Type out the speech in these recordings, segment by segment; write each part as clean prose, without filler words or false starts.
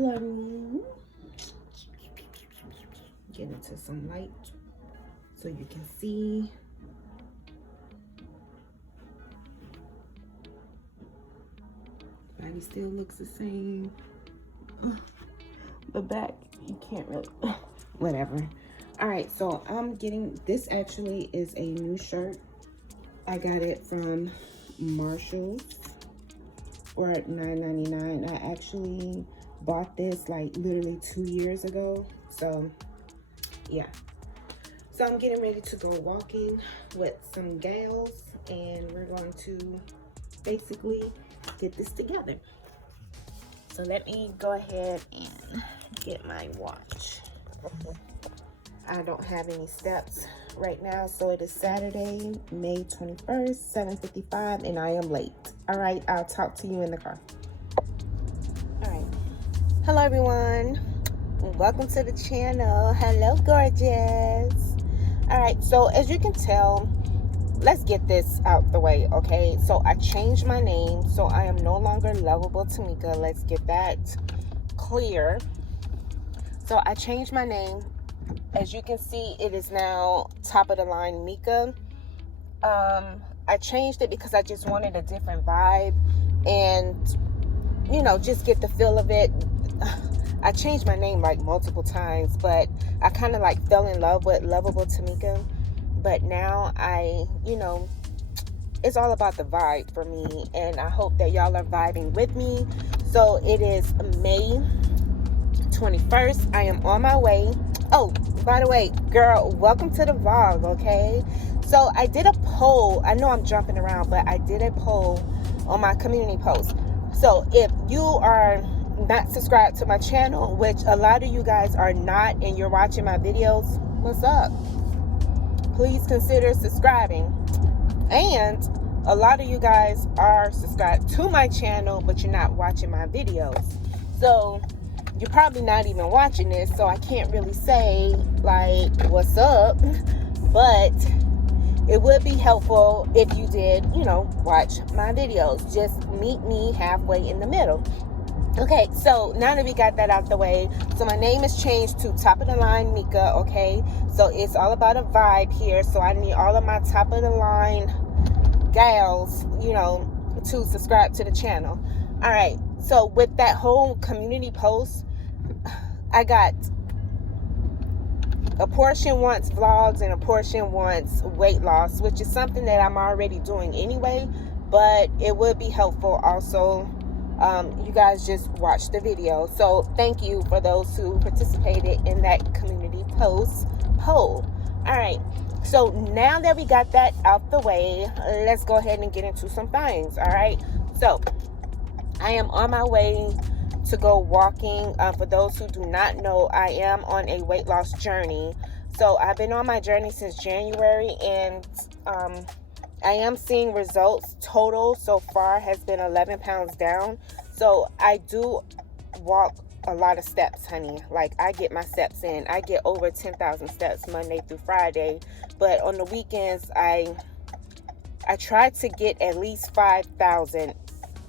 Hello everyone. Get into some light so you can see. Body still looks the same. The back, you can't really, whatever. All right, so I'm getting, this actually is a new shirt. I got it from Marshall's for $9.99. I actually bought this like literally 2 years ago. So yeah. So I'm getting ready to go walking with some gals, and we're going to basically get this together. So let me go ahead and get my watch. I don't have any steps right now, so it is Saturday, May 21st, 7:55, and I am late. All right, I'll talk to you in the car. All right. Hello, everyone. Welcome to the channel. Hello, gorgeous. All right, so as you can tell, let's get this out the way, okay? So I changed my name, so I am no longer Lovable Tamika. Let's get that clear. So I changed my name. As you can see, it is now Top of the Line Mika. I changed it because I just wanted a different vibe and, you know, just get the feel of it. I changed my name like multiple times, but I kind of like fell in love with Lovable Tamika. But now you know, it's all about the vibe for me, and I hope that y'all are vibing with me. So it is May 21st. I am on my way. Oh, by the way, girl, welcome to the vlog, okay? So I did a poll. I know I'm jumping around, but I did a poll on my community post. So if you are not subscribed to my channel, which a lot of you guys are not, and you're watching my videos, what's up? Please consider subscribing. And a lot of you guys are subscribed to my channel, but you're not watching my videos. So you're probably not even watching this, so I can't really say like what's up, but it would be helpful if you did, you know, watch my videos. Just meet me halfway in the middle. Okay, so now that we got that out the way, so my name is changed to Top of the Line Mika, okay? So it's all about a vibe here, so I need all of my top of the line gals, you know, to subscribe to the channel. All right, so with that whole community post, I got a portion wants vlogs and a portion wants weight loss, which is something that I'm already doing anyway, but it would be helpful also. You guys just watch the video. So thank you for those who participated in that community poll. All right, so now that we got that out the way, let's go ahead and get into some things. All right, so I am on my way to go walking. For those who do not know, I am on a weight loss journey. So I've been on my journey since January, and I am seeing results. Total so far has been 11 pounds down. So I do walk a lot of steps, honey. Like, I get my steps in. I get over 10,000 steps Monday through Friday. But on the weekends, I try to get at least 5,000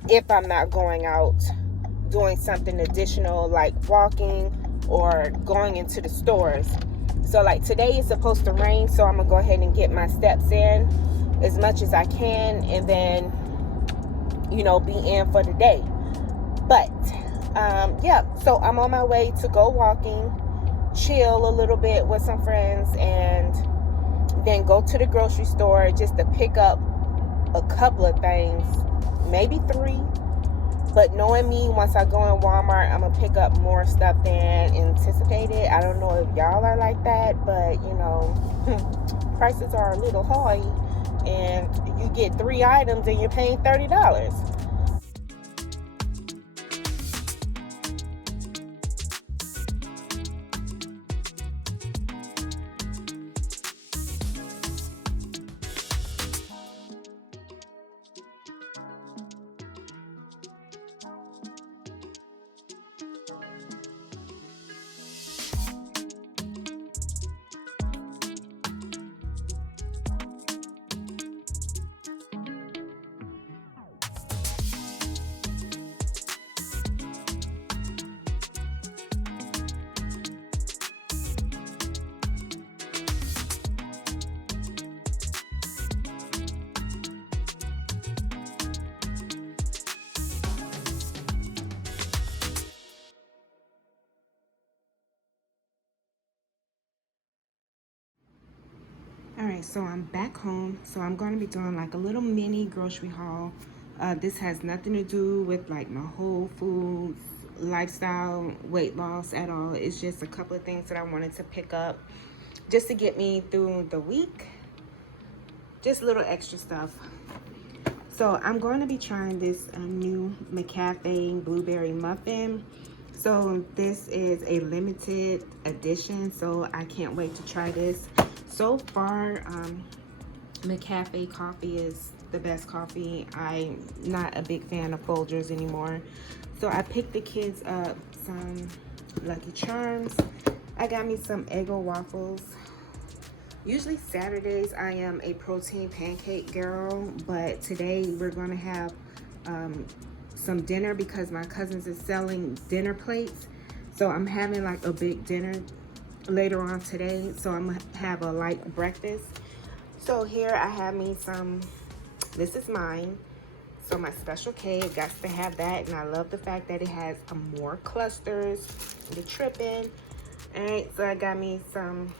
if I'm not going out doing something additional like walking or going into the stores. So like today is supposed to rain, so I'm gonna go ahead and get my steps in as much as I can, and then, you know, be in for the day. But yeah, so I'm on my way to go walking, chill a little bit with some friends, and then go to the grocery store just to pick up a couple of things, maybe 3. But knowing me, once I go in Walmart, I'm gonna pick up more stuff than anticipated. I don't know if y'all are like that, but you know, prices are a little high, and you get 3 items and you're paying $30. right, so I'm back home. So I'm going to be doing like a little mini grocery haul. This has nothing to do with like my whole foods, lifestyle, weight loss at all. It's just a couple of things that I wanted to pick up just to get me through the week. Just little extra stuff. So I'm going to be trying this new McCafe blueberry muffin. So this is a limited edition, so I can't wait to try this. So far, McCafe coffee is the best coffee. I'm not a big fan of Folgers anymore. So I picked the kids up some Lucky Charms. I got me some Eggo waffles. Usually Saturdays I am a protein pancake girl, but today we're gonna have some dinner because my cousins is selling dinner plates. So I'm having like a big dinner later on today. So I'm gonna have a light breakfast. So here I have me some, this is mine. So my special K, got to have that. And I love the fact that it has more clusters, the tripping. All right, so I got me some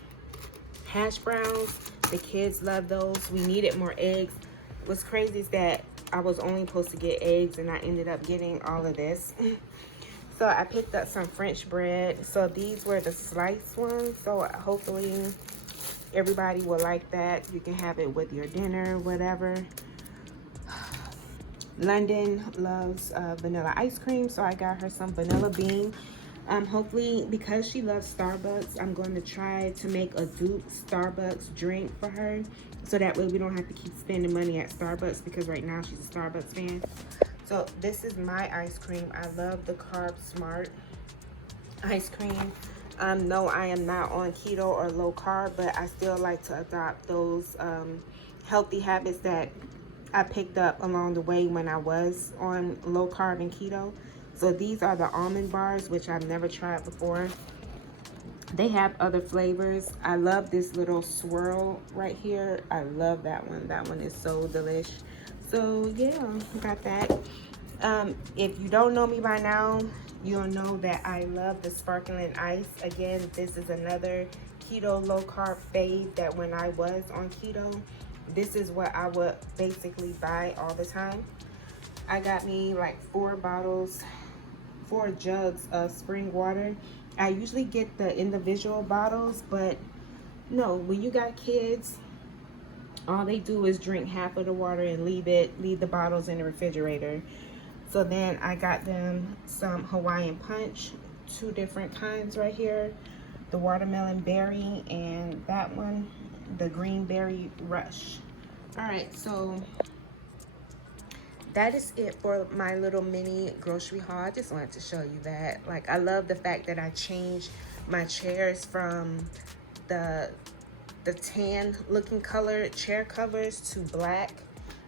hash browns. The kids love those. We needed more eggs. What's crazy is that I was only supposed to get eggs and I ended up getting all of this. So I picked up some French bread. So these were the sliced ones. So hopefully everybody will like that. You can have it with your dinner, whatever. London loves vanilla ice cream, so I got her some vanilla bean. Hopefully, because she loves Starbucks, I'm going to try to make a Duke Starbucks drink for her, so that way we don't have to keep spending money at Starbucks, because right now she's a Starbucks fan. So this is my ice cream. I love the Carb Smart ice cream. No, I am not on keto or low carb, but I still like to adopt those healthy habits that I picked up along the way when I was on low carb and keto. So these are the almond bars, which I've never tried before. They have other flavors. I love this little swirl right here. I love that one. That one is so delish. So yeah, got that. If you don't know me by now, you'll know that I love the sparkling ice. Again, this is another keto low carb fave that when I was on keto, this is what I would basically buy all the time. I got me like 4 jugs of spring water. I usually get the individual bottles, but no, when you got kids, all they do is drink half of the water and leave the bottles in the refrigerator. So then I got them some Hawaiian Punch, 2 different kinds right here. The watermelon berry and that one, the green berry rush. All right, so that is it for my little mini grocery haul. I just wanted to show you that. Like, I love the fact that I changed my chairs from the tan looking color chair covers to black.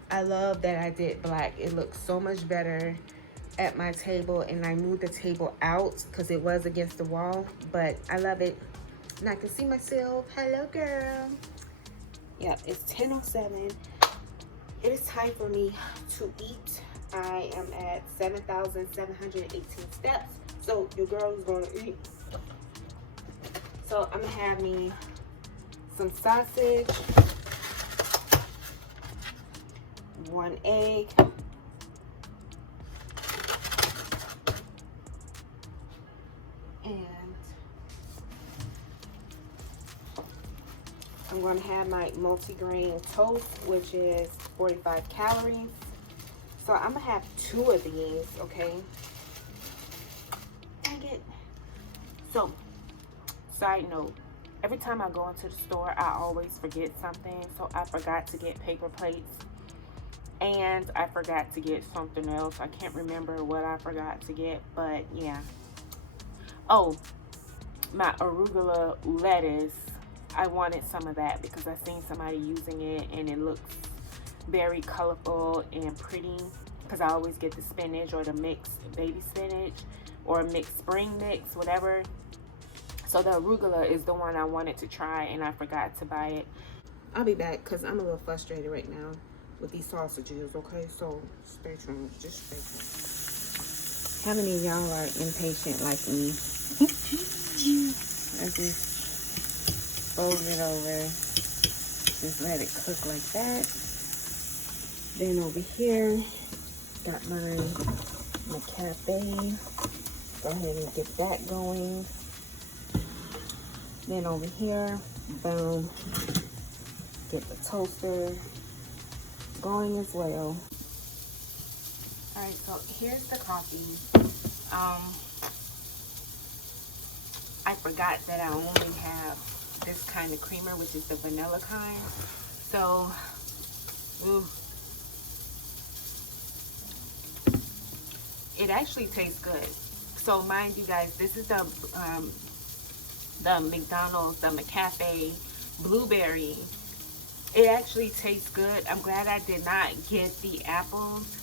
I love that I did black. It looks so much better at my table, and I moved the table out because it was against the wall, but I love it. And I can see myself. Hello, girl. Yep, it's 10:07. It is time for me to eat. I am at 7,718 steps, so your girl is going to eat. So I'm going to have me some sausage, 1 egg, and I'm going to have my multigrain toast, which is 45 calories. So I'm going to have 2 of these, okay? Dang it. So, side note, every time I go into the store, I always forget something. So I forgot to get paper plates, and I forgot to get something else. I can't remember what I forgot to get, but yeah. Oh, my arugula lettuce. I wanted some of that because I seen somebody using it and it looks very colorful and pretty, because I always get the spinach or the mixed baby spinach or mixed spring mix, whatever. So the arugula is the one I wanted to try and I forgot to buy it. I'll be back because I'm a little frustrated right now with these sausages, okay? So stay tuned, just stay tuned. How many of y'all are impatient like me? I just fold it over Just let it cook like that. Then over here, got my cafe. Go ahead and get that going. Then over here, boom, get the toaster going as well. All right, so here's the coffee. I forgot that I only have this kind of creamer, which is the vanilla kind. So, it actually tastes good. So mind you guys, this is the McDonald's, the McCafe blueberry. It actually tastes good. I'm glad I did not get the apples.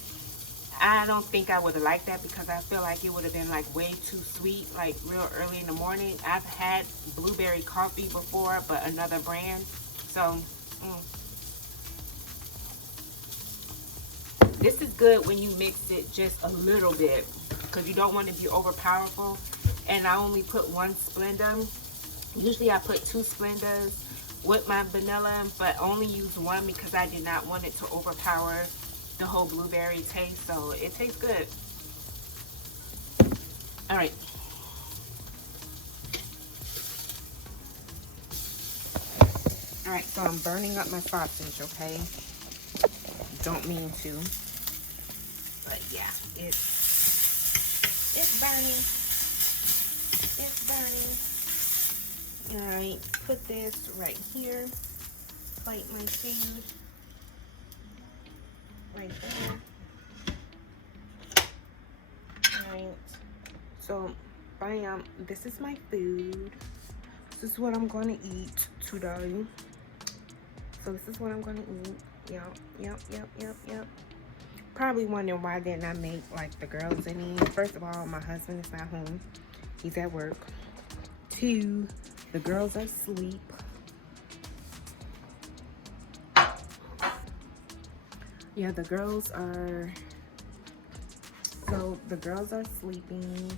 I don't think I would have liked that because I feel like it would have been like way too sweet, like real early in the morning. I've had blueberry coffee before, but another brand. So, this is good when you mix it just a little bit because you don't want to be overpowerful. And I only put 1 Splenda. Usually I put 2 Splendas with my vanilla, but only use 1 because I did not want it to overpower the whole blueberry taste. So it tastes good. All right. All right, so I'm burning up my sausage, okay? Don't mean to, but yeah, it's burning. It's burning. All right, put this right here. Plate my food right there. All right, so bam, this is my food. This is what I'm gonna eat today. So this is what I'm gonna eat. Yep. Probably wondering why didn't I make like the girls any. First of all, my husband is not home. He's at work. 2, the girls are asleep. Yeah, the girls are sleeping,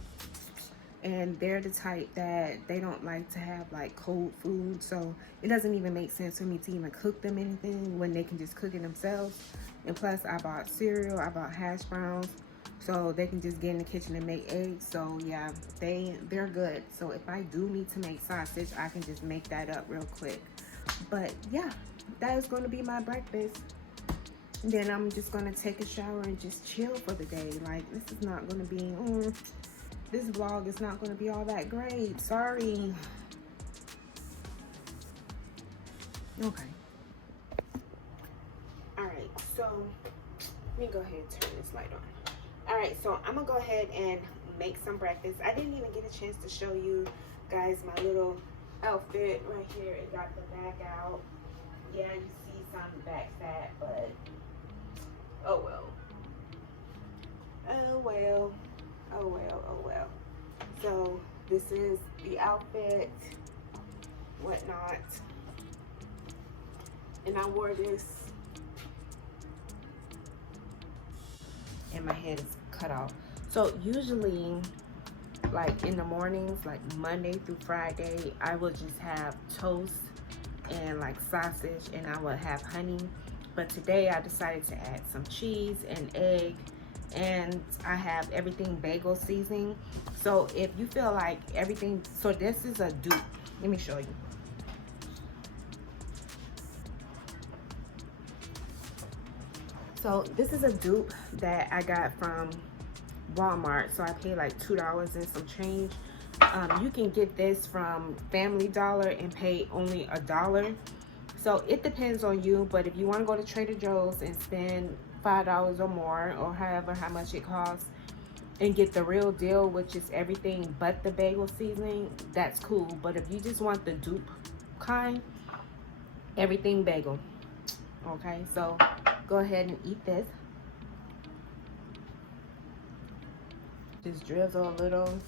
and they're the type that they don't like to have like cold food, so it doesn't even make sense for me to even cook them anything when they can just cook it themselves. And plus I bought cereal, I bought hash browns, so they can just get in the kitchen and make eggs. So yeah, they're good. So if I do need to make sausage, I can just make that up real quick. But yeah, that is going to be my breakfast. Then I'm just going to take a shower and just chill for the day. Like, this is not going to be this vlog is not going to be all that great. Sorry. Okay. Alright, so let me go ahead and turn this light on. Alright, so I'm going to go ahead and make some breakfast. I didn't even get a chance to show you guys my little outfit right here. It got the back out. Yeah, you see some back fat, but oh well. Oh well. Oh well, oh well. So this is the outfit, whatnot. And I wore this, and my head is cut off. So usually, like in the mornings, like Monday through Friday, I will just have toast and like sausage, and I will have honey. But today I decided to add some cheese and egg, and I have everything bagel seasoning. So if you feel like everything, so this is a dupe. Let me show you. So this is a dupe that I got from Walmart. So I paid like $2 and some change. You can get this from Family Dollar and pay only $1. So it depends on you, but if you want to go to Trader Joe's and spend $5 or more, or however how much it costs, and get the real deal, which is everything but the bagel seasoning, that's cool. But if you just want the dupe kind, everything bagel. Okay, so go ahead and eat this. Just drizzle a little.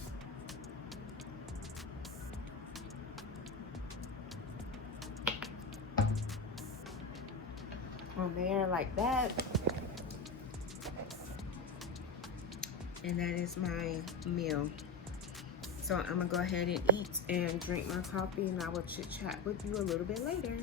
On there like that. And that is my meal. So I'm gonna go ahead and eat and drink my coffee, and I will chit chat with you a little bit later.